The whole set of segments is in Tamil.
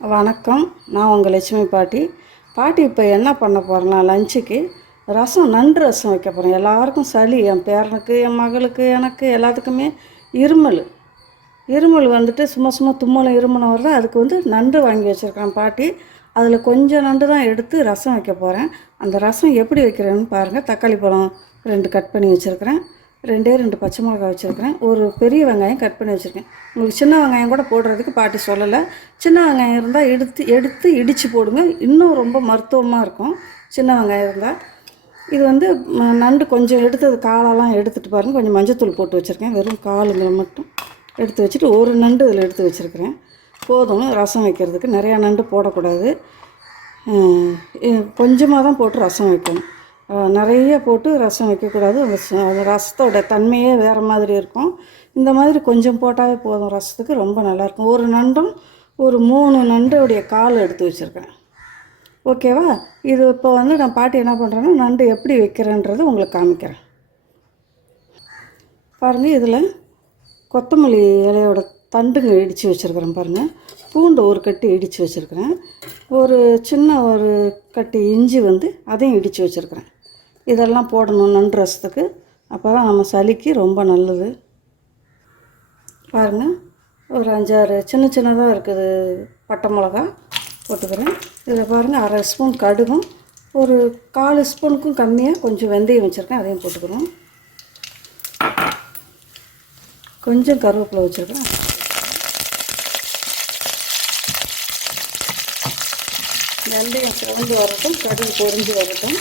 வணக்கம். நான் உங்கள் லட்சுமி பாட்டி. பாட்டி இப்போ என்ன பண்ண போகிறேன்னா லஞ்சுக்கு ரசம் நண்டு ரசம் வைக்க போகிறேன் எல்லாருக்கும் சளி என் பேரனுக்கு என் மகளுக்கு எனக்கு எல்லாத்துக்குமே இருமல். இருமல் வந்துட்டு சும்மா சும்மா தும்மலும் இருமலும் வருது. அதுக்கு வந்து நண்டு வாங்கி வச்சுருக்கேன் பாட்டி. அதில் கொஞ்சம் நண்டு தான் எடுத்து ரசம் வைக்க போகிறேன் அந்த ரசம் எப்படி வைக்கிறேன்னு பாருங்கள் தக்காளி பழம் ரெண்டு கட் பண்ணி வச்சுருக்கிறேன். ரெண்டே ரெண்டு பச்சை மிளகாய் வச்சுருக்கிறேன். ஒரு பெரிய வெங்காயம் கட் பண்ணி வச்சுருக்கேன். உங்களுக்கு சின்ன வெங்காயம் கூட போடுறதுக்கு பாட்டி சொல்லலை. சின்ன வெங்காயம் இருந்தால் எடுத்து எடுத்து இடித்து போடுங்க. இன்னும் ரொம்ப மருத்துவமாக இருக்கும். சின்ன வெங்காயம் இருந்தால் இது வந்து நண்டு கொஞ்சம் எடுத்தது காலெல்லாம் எடுத்துகிட்டு பாருங்கள் கொஞ்சம் மஞ்சத்தூள் போட்டு வச்சுருக்கேன். வெறும் காலுங்களை மட்டும் எடுத்து வச்சுட்டு ஒரு நண்டு இதில் எடுத்து வச்சுருக்கிறேன். போதும் ரசம் வைக்கிறதுக்கு. நிறையா நண்டு போடக்கூடாது. கொஞ்சமாக தான் போட்டு ரசம் வைக்கணும். நிறைய போட்டு ரசம் வைக்கக்கூடாது. அந்த ரசத்தோட தன்மையே வேறு மாதிரி இருக்கும். இந்த மாதிரி கொஞ்சம் போட்டாவே போதும். ரசத்துக்கு ரொம்ப நல்லாயிருக்கும் ஒரு நண்டும் ஒரு மூணு நண்டுடைய கால் எடுத்து வச்சுருக்கேன். ஓகேவா? இது இப்போ வந்து நான் பாட்டி என்ன பண்ணுறேன்னா நண்டு எப்படி வைக்கிறேன்றது உங்களுக்கு காமிக்கிறேன். பாருங்கள் இதில் கொத்தமல்லி இலையோட தண்டுங்க இடித்து வச்சுருக்கிறேன் பாருங்கள் பூண்டு ஒரு கட்டி இடித்து வச்சுருக்கிறேன். ஒரு சின்ன ஒரு கட்டி இஞ்சி வந்து அதையும் இடித்து வச்சுருக்கிறேன். இதெல்லாம் போடணும் நண்டு ரசத்துக்கு அப்போ தான் நம்ம சளிக்கு ரொம்ப நல்லது. பாருங்கள் ஒரு அஞ்சாறு சின்ன சின்னதாக இருக்குது பட்டை மிளகா போட்டுக்கிறேன். இதில் பாருங்கள் அரை ஸ்பூன் கடுகும் ஒரு கால் ஸ்பூனுக்கும் கம்மியாக கொஞ்சம் வெந்தயம் வச்சுருக்கேன் அதையும் போட்டுக்கிறோம். கொஞ்சம் கருவேப்பிலை வச்சுருக்கேன். வெந்தயம் சிவந்து வரட்டும் கடுகு பொறிஞ்சு வரட்டும்.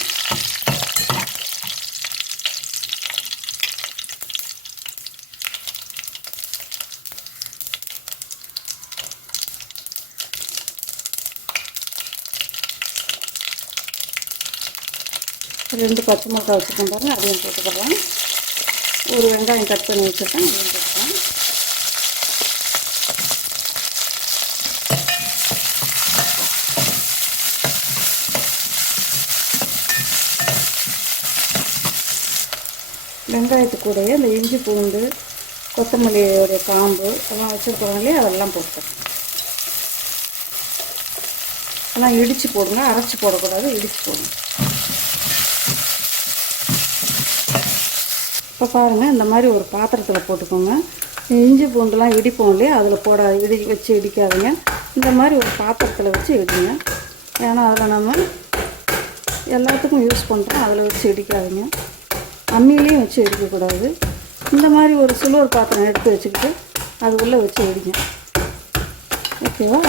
ரெண்டு பச்சை மிளகாய் வச்சுருக்கேன் பாருங்க அதையும் போட்டுக்கலாம். ஒரு வெங்காயம் கட் பண்ணி வச்சுருக்கேன் அதையும் போட்டுக்கலாம். வெங்காயத்து கூடயே இந்த இஞ்சி பூண்டு கொத்தமல்லியோடைய காம்பு அதெல்லாம் வச்சுருக்கோம் இல்லையா அதெல்லாம் போட்டுக்கிறேன் ஆனால் இடித்து போடுங்க அரைச்சி போடக்கூடாது இடித்து போடுங்க இப்போ பாருங்கள் இந்த மாதிரி ஒரு பாத்திரத்தில் போட்டுக்கோங்க. இஞ்சி பூண்டுலாம் இடிப்போம் இல்லையா? அதில் போட இடி வச்சு இடிக்காதீங்க. இந்த மாதிரி ஒரு பாத்திரத்தில் வச்சு இடிங்க. ஏன்னா அதில் நம்ம எல்லாத்துக்கும் யூஸ் பண்ணுறோம் அதில் வச்சு இடிக்காதுங்க. அம்மியிலையும் வச்சு இடிக்கக்கூடாது. இந்த மாதிரி ஒரு சிலுவர் பாத்திரம் எடுத்து வச்சுக்கிட்டு அது உள்ளே வச்சு இடிங்க. ஓகேவா?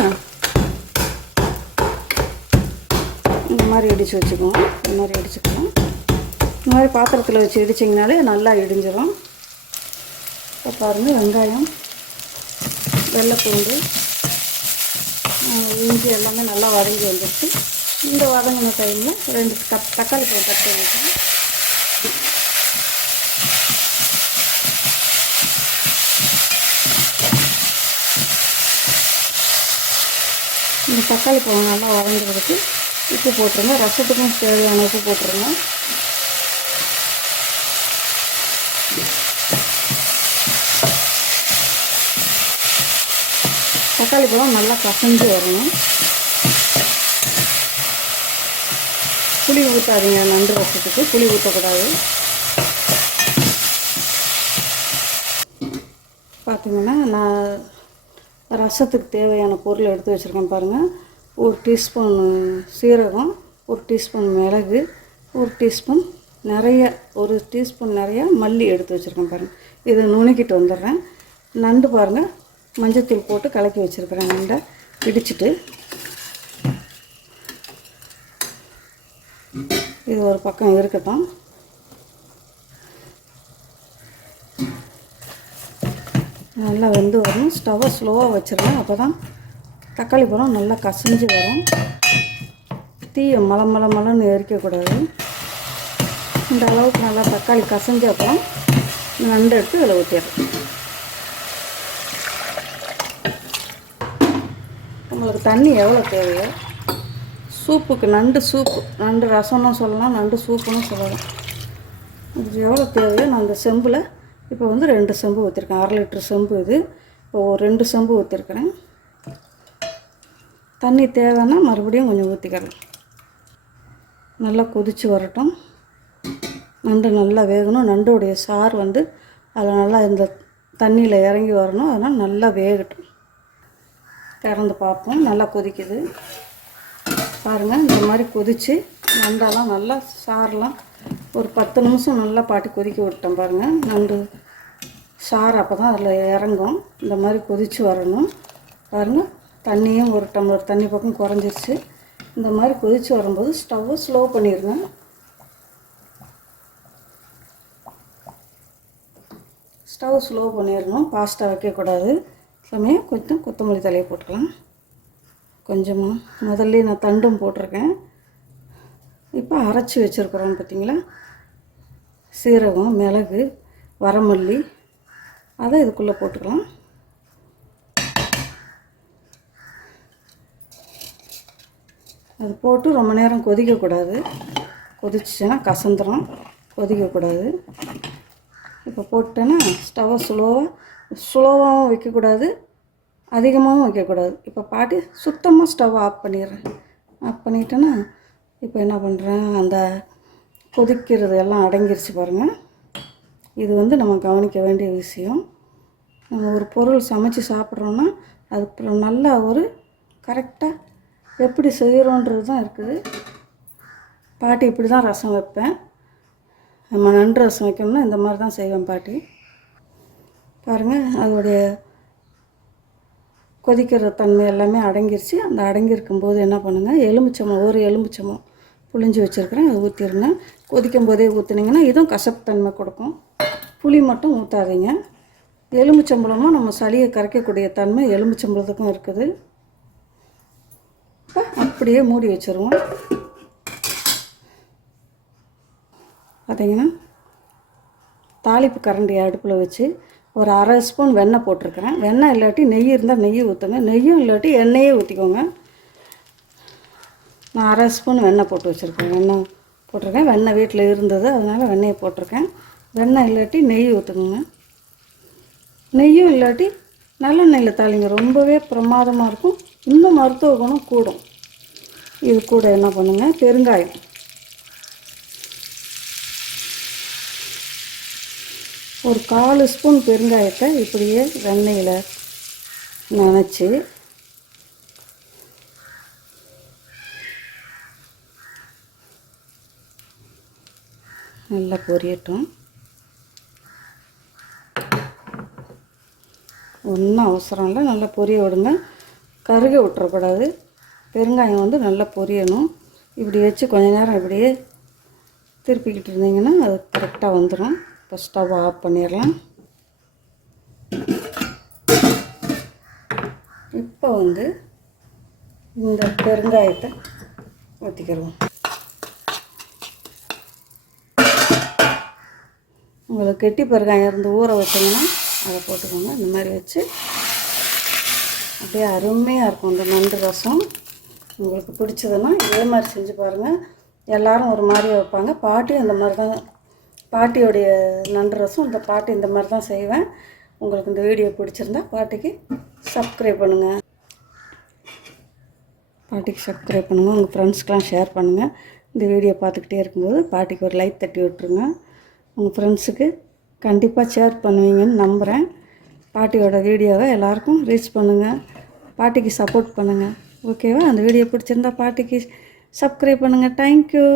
இந்த மாதிரி இடித்து வச்சுக்குவோம். இந்த மாதிரி இடிச்சுக்கலாம் இந்த மாதிரி பாத்திரத்தில் வச்சு இடிச்சிங்கனாலே நல்லா இடிஞ்சிடும் இப்போ பாருங்கள் வெங்காயம் வெள்ளைப்பூண்டு இஞ்சி எல்லாமே நல்லா வதங்கி வந்துடுச்சு இந்த வதங்கின டைமில் ரெண்டு கப் தக்காளி பழம் கட் பண்ணிட்டேன் இந்த தக்காளி பழம் நல்லா வதங்குறதுக்கு உப்பு போட்டுருங்க. ரசத்துக்கும் தேவையான உப்பு போட்டுருங்க. தக்காளி பழம் நல்லா கசஞ்சு வரணும். புளி ஊற்றாதீங்க நண்டு ரசத்துக்கு. புளி ஊற்றக்கூடாது பார்த்தீங்கன்னா நான் ரசத்துக்கு தேவையான பொருள் எடுத்து வச்சுருக்கேன் பாருங்கள் ஒரு டீஸ்பூன் சீரகம் ஒரு டீஸ்பூன் மிளகு ஒரு டீஸ்பூன் நிறைய ஒரு டீஸ்பூன் நிறையா மல்லி எடுத்து வச்சுருக்கேன் பாருங்கள் இதை நுணுக்கிட்டு வந்துடுறேன். நண்டு பாருங்கள் மஞ்சத்தூள் போட்டு கலக்கி வச்சுருக்கிறேன் நண்டை இடிச்சிட்டு. இது ஒரு பக்கம் இருக்கட்டும். நல்லா வெந்து வரும். ஸ்டவ்வை ஸ்லோவாக வச்சிடலாம் அப்போ தான் தக்காளி பழம் நல்லா கசிஞ்சு வரும். தீயை மல மல மலன்னு எரிக்கக்கூடாது. இந்த அளவுக்கு நல்லா தக்காளி கசஞ்ச அப்புறம் நண்டு எடுத்து இதில் ஊற்றிடுறேன் உங்களுக்கு தண்ணி எவ்வளோ தேவையோ? சூப்புக்கு நண்டு சூப்பு. நண்டு ரசம்னு சொல்லலாம் நண்டு சூப்புன்னு சொல்லலாம். இது எவ்வளோ தேவையோ நான் அந்த செம்பில் இப்போ வந்து ரெண்டு செம்பு ஊற்றிருக்கேன் அரை லிட்டர் செம்பு இது. இப்போ ஒரு ரெண்டு செம்பு ஊற்றிருக்கிறேன் தண்ணி தேவைன்னா மறுபடியும் கொஞ்சம் ஊற்றிக்கலாம் நல்லா கொதித்து வரட்டும். நண்டு நல்லா வேகணும். நண்டுடைய சார் வந்து அதில் நல்லா இந்த தண்ணியில் இறங்கி வரணும். அதனால் நல்லா வேகட்டும். திறந்து பார்ப்போம். நல்லா கொதிக்குது. பாருங்கள் இந்த மாதிரி கொதித்து நண்டெல்லாம் நல்லா சாரெலாம் ஒரு பத்து நிமிஷம் நல்லா பாட்டி கொதிக்க விட்டோம் பாருங்கள் நண்டு சாறு அப்போ தான் அதில் இறங்கும். இந்த மாதிரி கொதித்து வரணும். பாருங்கள் தண்ணியும் ஒரு டம்ளர் தண்ணி பக்கம் குறைஞ்சிருச்சு. இந்த மாதிரி கொதித்து வரும்போது ஸ்டவ்வை ஸ்லோ பண்ணிடுங்க ஸ்டவ் ஸ்லோ பண்ணிடணும் ஃபாஸ்ட்டாக வைக்கக்கூடாது. சமயம் கொஞ்சம் கொத்தமல்லி தலையை போட்டுக்கலாம். கொஞ்சமாக முதல்ல நான் தண்டும் போட்டிருக்கேன். இப்போ அரைச்சி வச்சுருக்குறோம் பார்த்தீங்களா? சீரகம் மிளகு வரமல்லி. அதை இதுக்குள்ளே போட்டுக்கலாம். அது போட்டு ரொம்ப நேரம் கொதிக்கக்கூடாது. கொதிச்சுன்னா கசந்துடும் கொதிக்கக்கூடாது. இப்போ போட்டேன்னா ஸ்டவ்வை ஸ்லோவாக ஸ்லோவாகவும் வைக்கக்கூடாது அதிகமாகவும் வைக்கக்கூடாது. இப்போ பாட்டி சுத்தமாக ஸ்டவ் ஆஃப் பண்ணிடுறேன். ஆஃப் பண்ணிட்டேன்னா இப்போ என்ன பண்ணுறேன் அந்த கொதிக்கிறது எல்லாம் அடங்கிருச்சு பாருங்கள் இது வந்து நம்ம கவனிக்க வேண்டிய விஷயம். நம்ம ஒரு பொருள் சமைச்சு சாப்பிட்றோன்னா அது நல்லா ஒரு கரெக்டாக எப்படி செய்கிறோன்றது தான் இருக்குது. பாட்டி இப்படி தான் ரசம் வைப்பேன். நம்ம நண்டு ரசம் வைக்கணும்னா இந்த மாதிரி தான் செய்வேன் பாட்டி. பாருங்கள் அதோடைய கொதிக்கிற தன்மை எல்லாமே அடங்கிருச்சு. அந்த அடங்கியிருக்கும் போது என்ன பண்ணுங்கள் எலுமிச்சம்பழம் ஒரு எலுமிச்சம்பழம் புளிஞ்சு வச்சுருக்கிறேன். அதை ஊற்றிடுங்க கொதிக்கும் போதே ஊற்றுனீங்கன்னா இதுவும் கசப்பு தன்மை கொடுக்கும். புளி மட்டும் ஊற்றாதீங்க எலுமிச்சம்பழமும் நம்ம சளியை கரைக்கக்கூடிய தன்மை எலுமிச்சம்பழத்துக்கும் இருக்குது. அப்படியே மூடி வச்சுருவோம். பார்த்தீங்கன்னா தாளிப்பு கரண்டி அடுப்பில் வச்சு ஒரு அரை ஸ்பூன் வெண்ணெய் போட்டிருக்கிறேன். வெண்ணெய் இல்லாட்டி நெய் இருந்தால் நெய் ஊற்றுங்க நெய்யும் இல்லாட்டி எண்ணெயே ஊற்றிக்கோங்க நான் அரை ஸ்பூன் வெண்ணெய் போட்டு வச்சுருக்கேன். வெண்ணெய் போட்டிருக்கேன். வெண்ணெய் வீட்டில் இருந்தது. அதனால் வெண்ணெயை போட்டிருக்கேன். வெண்ணெய் இல்லாட்டி நெய் ஊற்றுக்குங்க நெய்யும் இல்லாட்டி நல்லெண்ணெயில் தாளிங்க. ரொம்பவே பிரமாதமாக இருக்கும். இன்னும் மருத்துவ குணம் கூடும். இது கூட என்ன பண்ணுங்கள் பெருங்காயம். ஒரு கால் ஸ்பூன் பெருங்காயத்தை இப்படியே வெண்ணெயில் நினச்சி நல்லா பொரியட்டும். ஒன்றும் அவசரம் இல்லை. நல்லா பொரிய விடுங்க. கருக விட்டுறக்கூடாது. பெருங்காயம் வந்து நல்லா பொரியணும். இப்படி வச்சு கொஞ்ச நேரம் இப்படியே திருப்பிக்கிட்டு இருந்தீங்கன்னா அது கரெக்டாக வந்துடும் இப்போ ஸ்டவ் ஆஃப் பண்ணிடலாம். இப்போ வந்து இந்த பெருங்காயத்தை ஊற்றிக்கிறோம் உங்களுக்கு கெட்டி பெருங்காயம் இருந்து ஊற வச்சிங்கன்னா அதை போட்டுக்கோங்க. இந்த மாதிரி வச்சு அப்படியே அருமையாக இருக்கும். இந்த நண்டு ரசம் உங்களுக்கு பிடிச்சதுன்னா இதே மாதிரி செஞ்சு பாருங்கள் எல்லோரும் ஒரு மாதிரி வைப்பாங்க. பாட்டியும் இந்த மாதிரி தான் பாட்டியோடைய நண்டு ரசம் இந்த பாட்டி இந்த மாதிரி தான் செய்வேன். உங்களுக்கு இந்த வீடியோ பிடிச்சிருந்தா பாட்டிக்கு சப்ஸ்கிரைப் பண்ணுங்கள் பாட்டிக்கு சப்ஸ்கிரைப் பண்ணுங்கள் உங்கள் ஃப்ரெண்ட்ஸ்க்கெலாம் ஷேர் பண்ணுங்கள் இந்த வீடியோ பார்த்துக்கிட்டே இருக்கும்போது பாட்டிக்கு ஒரு லைக் தட்டி விட்ருங்க உங்கள் ஃப்ரெண்ட்ஸுக்கு கண்டிப்பாக ஷேர் பண்ணுவீங்கன்னு நம்புகிறேன் பாட்டியோட வீடியோவை எல்லாருக்கும் ரீச் பண்ணுங்கள் பாட்டிக்கு சப்போர்ட் பண்ணுங்கள் ஓகேவா அந்த வீடியோ பிடிச்சிருந்தா பாட்டிக்கு சப்ஸ்கிரைப் பண்ணுங்கள் தேங்க்யூ